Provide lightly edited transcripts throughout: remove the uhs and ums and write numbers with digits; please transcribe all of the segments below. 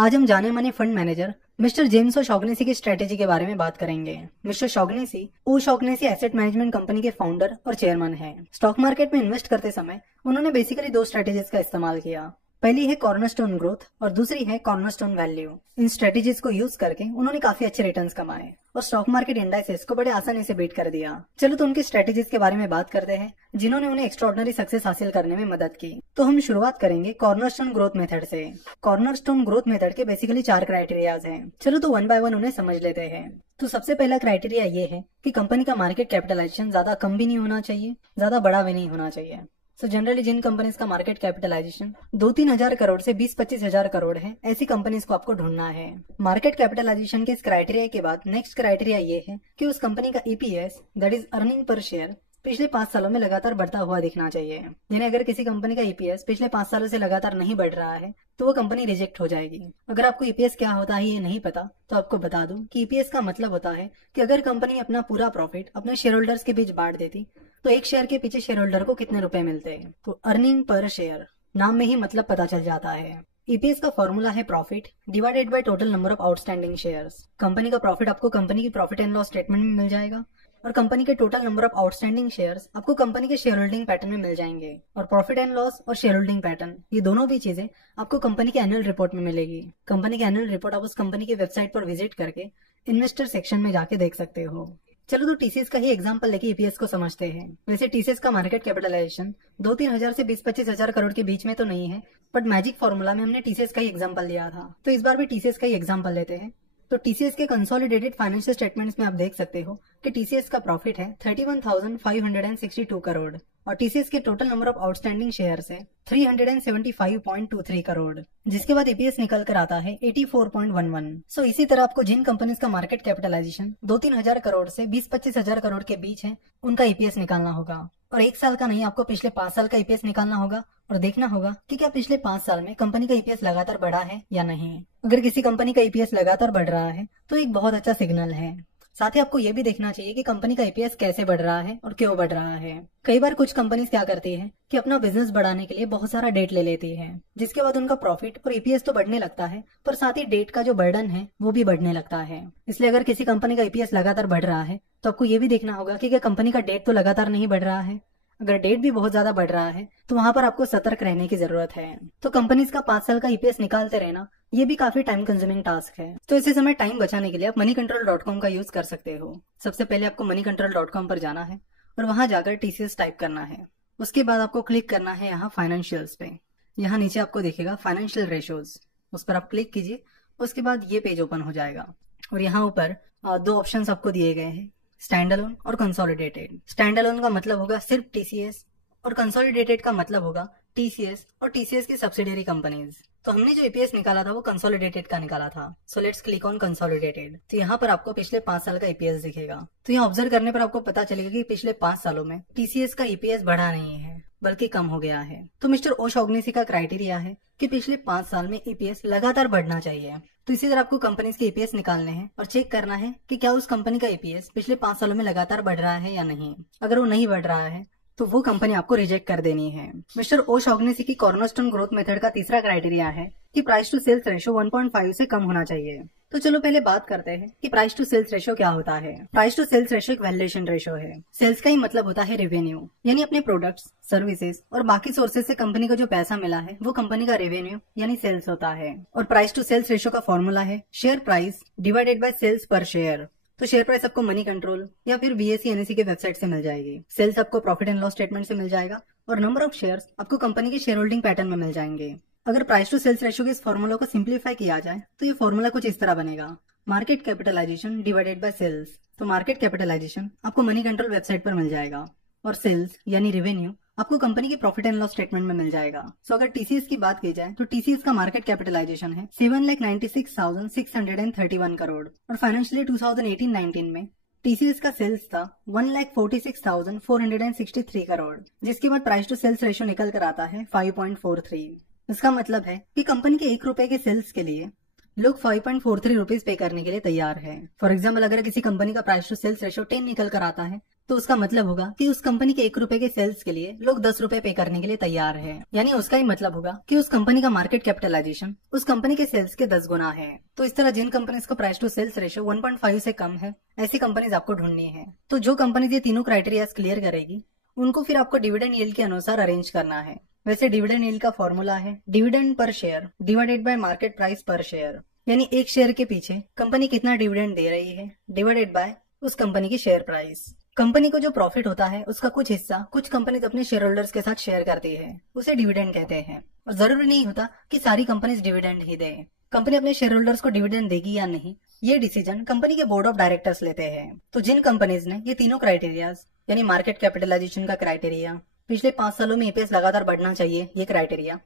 आज हम जाने माने फंड मैनेजर मिस्टर जेम्स ओ'शॉगनेसी की स्ट्रेटेजी के बारे में बात करेंगे। मिस्टर शॉगनेसी ओ'शॉगनेसी एसेट मैनेजमेंट कंपनी के फाउंडर और चेयरमैन हैं। स्टॉक मार्केट में इन्वेस्ट करते समय उन्होंने बेसिकली दो स्ट्रेटेजीज का इस्तेमाल किया। पहली है कॉर्नरस्टोन ग्रोथ और दूसरी है कॉर्नरस्टोन वैल्यू। इन स्ट्रेटेजीज को यूज करके उन्होंने काफी अच्छे रिटर्न्स कमाए और स्टॉक मार्केट इंडाइसेस को बड़े आसानी से बीट कर दिया। चलो तो उनकी स्ट्रेटेजीज के बारे में बात करते हैं जिन्होंने उन्हें एक्स्ट्रॉर्डिनरी सक्सेस हासिल करने में मदद की। तो हम शुरुआत करेंगे कॉर्नरस्टोन ग्रोथ मेथड से। कॉर्नरस्टोन ग्रोथ मेथड के बेसिकली 4 क्राइटेरियाज हैं। चलो तो वन बाय वन उन्हें समझ लेते हैं। तो सबसे पहला क्राइटेरिया ये है कि कंपनी का मार्केट कैपिटलाइजेशन ज्यादा कम भी नहीं होना चाहिए, ज्यादा बड़ा भी नहीं होना चाहिए। तो जनरली जिन कंपनीज का मार्केट कैपिटलाइजेशन 2-3 हजार करोड़ से 20-25 हजार करोड़ है, ऐसी कंपनीज को आपको ढूंढना है। मार्केट कैपिटलाइजेशन के इस क्राइटेरिया के बाद नेक्स्ट क्राइटेरिया ये है कि उस कंपनी का EPS that is earning per share पिछले 5 सालों में लगातार बढ़ता हुआ दिखना चाहिए। यानी अगर किसी कंपनी का ईपीएस पिछले 5 सालों से लगातार नहीं बढ़ रहा है तो वो कंपनी रिजेक्ट हो जाएगी। अगर आपको ईपीएस क्या होता है ये नहीं पता तो आपको बता दूं कि ईपीएस का मतलब होता है कि अगर कंपनी अपना पूरा प्रॉफिट अपने शेयर होल्डर्स के बीच बांट देती तो एक शेयर के पीछे शेयर होल्डर को कितने रुपए मिलते हैं। तो अर्निंग पर शेयर, नाम में ही मतलब पता चल जाता है। ईपीएस का फॉर्मूला है profit divided by total number of outstanding shares. Company का प्रॉफिट आपको कंपनी की प्रॉफिट एंड लॉस स्टेटमेंट में मिल जाएगा और कंपनी के total number of outstanding shares आपको कंपनी के शेयर होल्डिंग पैटर्न में मिल जाएंगे। और प्रॉफिट एंड लॉस और शेयर होल्डिंग पैटर्न ये दोनों भी चीजें आपको कंपनी के एनुअल रिपोर्ट में मिलेगी। कंपनी के एनुअल रिपोर्ट आप उस कंपनी की वेबसाइट पर विजिट करके इन्वेस्टर सेक्शन में जाके देख सकते हो। चलो तो टीसीएस का ही एग्जांपल लेके ईपीएस को समझते हैं। वैसे टीसीएस का मार्केट कैपिटलाइजेशन 2-3 हजार से 20-25 हजार करोड़ के बीच में तो नहीं है, बट मैजिक फॉर्मूला में हमने टीसीएस का ही एग्जांपल लिया था, तो इस बार भी टीसीएस का ही एग्जांपल लेते हैं। तो टीसीएस के कंसोलिडेटेड फाइनेंशियल स्टेटमेंट्स में आप देख सकते हो कि टीसीएस का प्रॉफिट है 31,562 करोड़ और टीसीएस के total number of outstanding shares है 375.23 करोड़, जिसके बाद ईपीएस निकल कर आता है 84.11। सो इसी तरह आपको जिन कंपनीज का मार्केट कैपिटलाइजेशन 2-3 हजार करोड़ से 20-25 हजार करोड़ के बीच है उनका ईपीएस निकालना होगा। और 1 साल का नहीं, आपको पिछले 5 साल का ईपीएस निकालना होगा और देखना होगा कि क्या पिछले 5 साल में कंपनी का ईपीएस लगातार बढ़ा है या नहीं। अगर किसी कंपनी का ईपीएस लगातार बढ़ रहा है तो एक बहुत अच्छा सिग्नल है। साथ ही आपको यह भी देखना चाहिए कि कंपनी का ईपीएस कैसे बढ़ रहा है और क्यों बढ़ रहा है। कई बार कुछ कंपनीज क्या करती है कि अपना बिजनेस बढ़ाने के लिए बहुत सारा डेट ले लेती है, जिसके बाद उनका प्रॉफिट और ईपीएस तो बढ़ने लगता है पर साथ ही डेट का जो बर्डन है वो भी बढ़ने लगता है। इसलिए अगर किसी कंपनी का ईपीएस लगातार बढ़ रहा है तो आपको ये भी देखना होगा कि क्या कंपनी का डेट तो लगातार नहीं बढ़ रहा है। अगर डेट भी बहुत ज्यादा बढ़ रहा है तो वहां पर आपको सतर्क रहने की जरूरत है। तो कंपनीज का 5 साल का ईपीएस निकालते रहना ये भी काफी टाइम कंज्यूमिंग टास्क है। तो इसी समय टाइम बचाने के लिए आप moneycontrol.com का यूज कर सकते हो। सबसे पहले आपको moneycontrol.com पर जाना है और वहां जाकर टीसीएस टाइप करना है। उसके बाद आपको क्लिक करना है यहाँ फाइनेंशियल्स पे। यहाँ नीचे आपको दिखेगा फाइनेंशियल रेशियोज, उस पर आप क्लिक कीजिए। उसके बाद ये पेज ओपन हो जाएगा और यहाँ ऊपर 2 ऑप्शन आपको दिए गए हैं, स्टैंड अलोन और कंसोलिडेटेड। स्टैंड अलोन का मतलब होगा सिर्फ टीसीएस और कंसोलिडेटेड का मतलब होगा टीसीएस और टीसीएस की सब्सिडियरी कंपनीज। तो हमने जो ईपीएस निकाला था वो कंसोलिडेटेड का निकाला था। So let's click on consolidated. तो यहाँ पर आपको पिछले 5 साल का ईपीएस दिखेगा। तो यहाँ ऑब्जर्व करने पर आपको पता चलेगा कि पिछले 5 सालों में टीसीएस का ईपीएस बढ़ा नहीं है बल्कि कम हो गया है। तो मिस्टर ओ'शॉगनेसी का क्राइटेरिया है कि पिछले 5 साल में ईपीएस लगातार बढ़ना चाहिए। तो इसी तरह आपको कंपनीज के ईपीएस निकालने हैं और चेक करना है कि क्या उस कंपनी का ईपीएस पिछले 5 सालों में लगातार बढ़ रहा है या नहीं। अगर वो नहीं बढ़ रहा है तो वो कंपनी आपको रिजेक्ट कर देनी है। मिस्टर ओ'शॉगनेसी की कॉर्नरस्टोन ग्रोथ मेथड का तीसरा क्राइटेरिया है कि प्राइस टू सेल्स रेशो 1.5 से कम होना चाहिए। तो चलो पहले बात करते हैं कि प्राइस टू सेल्स रेशो क्या होता है। प्राइस टू सेल्स रेशो एक वैल्यूएशन रेशो है। सेल्स का ही मतलब होता है रेवेन्यू, यानी अपने प्रोडक्ट्स, सर्विसेज और बाकी सोर्सेज से कंपनी को जो पैसा मिला है वो कंपनी का रेवेन्यू यानी सेल्स होता है। और प्राइस टू सेल्स रेशो का फॉर्मूला है share price divided by sales per share. तो शेयर प्राइस आपको मनी कंट्रोल या फिर बीएसई एनएसई के वेबसाइट से मिल जाएगी। सेल्स आपको प्रॉफिट एंड लॉस स्टेटमेंट से मिल जाएगा और नंबर ऑफ शेयर्स आपको कंपनी के शेयर होल्डिंग पैटर्न में मिल जाएंगे। अगर प्राइस टू सेल्स रेशियो के इस फॉर्मूला को सिंप्लीफाई किया जाए तो ये फॉर्मूला कुछ इस तरह बनेगा, market capitalisation divided by sales. तो मार्केट कैपिटलाइजेशन आपको मनी कंट्रोल वेबसाइट पर मिल जाएगा और सेल्स यानी रेवेन्यू आपको कंपनी के प्रॉफिट एंड लॉस स्टेटमेंट में मिल जाएगा। सो अगर टीसीएस की बात की जाए तो टीसीएस का मार्केट कैपिटलाइजेशन है 7,96,631 करोड़ और फाइनेंशियल 2018-19 में टीसीएस का सेल्स था 1,46,463 करोड़, जिसके बाद प्राइस टू सेल्स रेशियो निकल कर आता है 5.43। इसका मतलब है कि कंपनी के 1 रुपए के सेल्स के लिए लोग 5.43 रुपीज पे करने के लिए तैयार है। फॉर एग्जाम्पल अगर किसी कंपनी का प्राइस टू सेल्स रेशियो 10 निकल कर आता है तो उसका मतलब होगा कि उस कंपनी के 1 रुपए के सेल्स के लिए लोग 10 रुपए पे करने के लिए तैयार है। यानी उसका ही मतलब होगा कि उस कंपनी का मार्केट कैपिटलाइजेशन उस कंपनी के सेल्स के 10 गुना है। तो इस तरह जिन कंपनीज का प्राइस टू सेल्स रेशियो 1.5 से कम है, ऐसी कंपनीज आपको ढूंढनी है। तो जो कंपनीज ये तीनों क्राइटेरिया क्लियर करेगी उनको फिर आपको डिविडेंड यील्ड के अनुसार अरेंज करना है। वैसे डिविडेंड यील्ड का फॉर्मूला है dividend per share divided by market price पर शेयर। यानी एक शेयर के पीछे कंपनी कितना डिविडेंड दे रही है डिवाइडेड बाय उस कंपनी की शेयर प्राइस। कंपनी को जो प्रॉफिट होता है उसका कुछ हिस्सा कुछ कंपनीज अपने शेयर होल्डर्स के साथ शेयर करती है, उसे डिविडेंड कहते हैं। और जरूरी नहीं होता कि सारी कंपनीज डिविडेंड ही दे। कंपनी अपने शेयर होल्डर्स को डिविडेंड देगी या नहीं, ये डिसीजन कंपनी के बोर्ड ऑफ डायरेक्टर्स लेते हैं। तो जिन कंपनीज ने ये तीनों क्राइटेरियाज यानी मार्केट कैपिटलाइजेशन का क्राइटेरिया, पिछले 5 सालों में ईपीएस लगातार बढ़ना चाहिए ये क्राइटेरिया,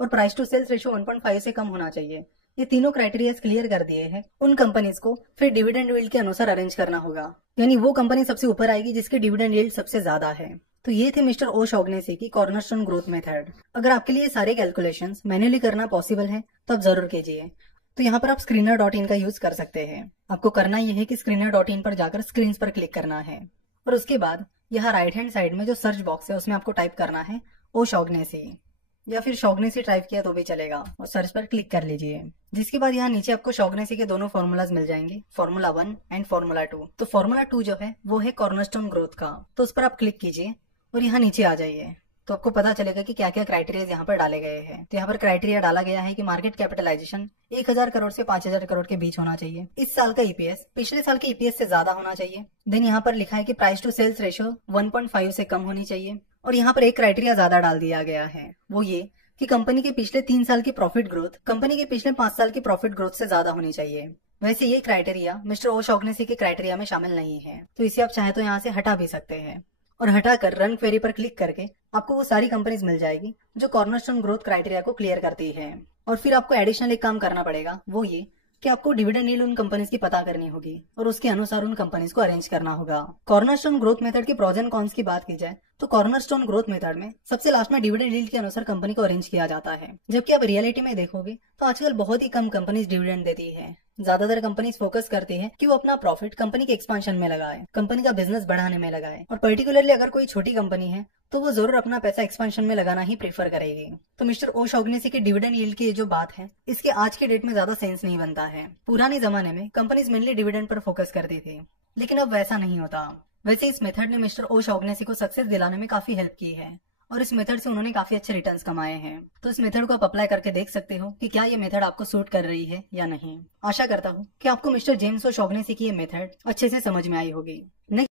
और प्राइस टू सेल्स रेशियो 1.5 से कम होना चाहिए, ये तीनों क्राइटेरिया क्लियर कर दिए हैं, उन कंपनीज को फिर डिविडेंड यील्ड के अनुसार अरेंज करना होगा। यानी वो कंपनी सबसे ऊपर आएगी जिसकी डिविडेंड यील्ड सबसे ज्यादा है। तो ये थे मिस्टर ओशॉग्नेसी की कॉर्नरस्टोन ग्रोथ मेथड। अगर आपके लिए सारे कैलकुलेशंस मैन्युअली करना पॉसिबल है तो आप जरूर कीजिए। तो यहाँ पर आप screener.in का यूज कर सकते हैं। आपको करना यह है कि screener.in पर जाकर स्क्रीन पर क्लिक करना है और उसके बाद यहाँ राइट हैंड साइड में जो सर्च बॉक्स है उसमें आपको टाइप करना है ओशॉग्नेसी, या फिर शॉग्नेसी टाइप किया तो भी चलेगा और सर्च पर क्लिक कर लीजिए। जिसके बाद यहाँ नीचे आपको शॉग्नेसी के दोनों फॉर्मूलाज मिल जाएंगे, फॉर्मूला 1 एंड फॉर्मूला 2। तो फॉर्मूला 2 जो है वो है कॉर्नरस्टोन ग्रोथ का, तो उस पर आप क्लिक कीजिए और यहाँ नीचे आ जाइए। तो आपको पता चलेगा कि क्या क्या क्राइटेरिया यहाँ पर डाले गए हैं। तो यहाँ पर क्राइटेरिया डाला गया है कि मार्केट कैपिटलाइजेशन 1000 करोड़ से 5000 करोड़ के बीच होना चाहिए। इस साल का ईपीएस पिछले साल के ईपीएस से ज्यादा होना चाहिए। देन यहाँ पर लिखा है कि प्राइस टू सेल्स रेशियो 1.5 से कम होनी चाहिए। और यहाँ पर एक क्राइटेरिया ज्यादा डाल दिया गया है, वो ये कि कंपनी के पिछले 3 साल की प्रॉफिट ग्रोथ कंपनी के पिछले 5 साल की प्रॉफिट ग्रोथ से ज्यादा होनी चाहिए। वैसे ये क्राइटेरिया मिस्टर ओशॉग्नेसी के क्राइटेरिया में शामिल नहीं है, तो इसे आप चाहे तो यहाँ से हटा भी सकते हैं। और हटाकर रन क्वेरी पर क्लिक करके आपको वो सारी कंपनीज मिल जाएगी जो कॉर्नरस्टोन ग्रोथ क्राइटेरिया को क्लियर करती है। और फिर आपको एडिशनल एक काम करना पड़ेगा, वो ये कि आपको डिविडेंड यील्ड उन कंपनीज की पता करनी होगी और उसके अनुसार उन कंपनीज को अरेंज करना होगा। कॉर्नरस्टोन ग्रोथ मेथड के प्रोज एंड कॉन्स की बात की जाए तो कॉर्नरस्टोन ग्रोथ मेथड में सबसे लास्ट में डिविडेंड यील्ड के अनुसार कंपनी को अरेंज किया जाता है, जबकि आप रियलिटी में देखोगे तो आजकल बहुत ही कम कंपनीज डिविडेंड देती है। ज्यादातर कंपनीज फोकस करती है कि वो अपना प्रॉफिट कंपनी के एक्सपांशन में लगाए, कंपनी का बिजनेस बढ़ाने में लगाए। और पर्टिकुलरली अगर कोई छोटी कंपनी है तो वो जरूर अपना पैसा एक्सपांशन में लगाना ही प्रेफर करेगी। तो मिस्टर ओशॉग्नेसी की डिविडेंड यील्ड की ये जो बात है इसके आज के डेट में ज्यादा सेंस नहीं बनता है। पुराने जमाने में companies mainly dividend per focus करती थी, लेकिन अब वैसा नहीं होता। वैसे इस मेथड ने मिस्टर ओशॉग्नेसी को सक्सेस दिलाने में काफी हेल्प की है और इस मेथड से उन्होंने काफी अच्छे रिटर्न्स कमाए हैं। तो इस मेथड को आप अप्लाई करके देख सकते हो कि क्या ये मेथड आपको सूट कर रही है या नहीं। आशा करता हूँ कि आपको मिस्टर जेम्स ओशॉग्नेसी की ये मेथड अच्छे से समझ में आई होगी।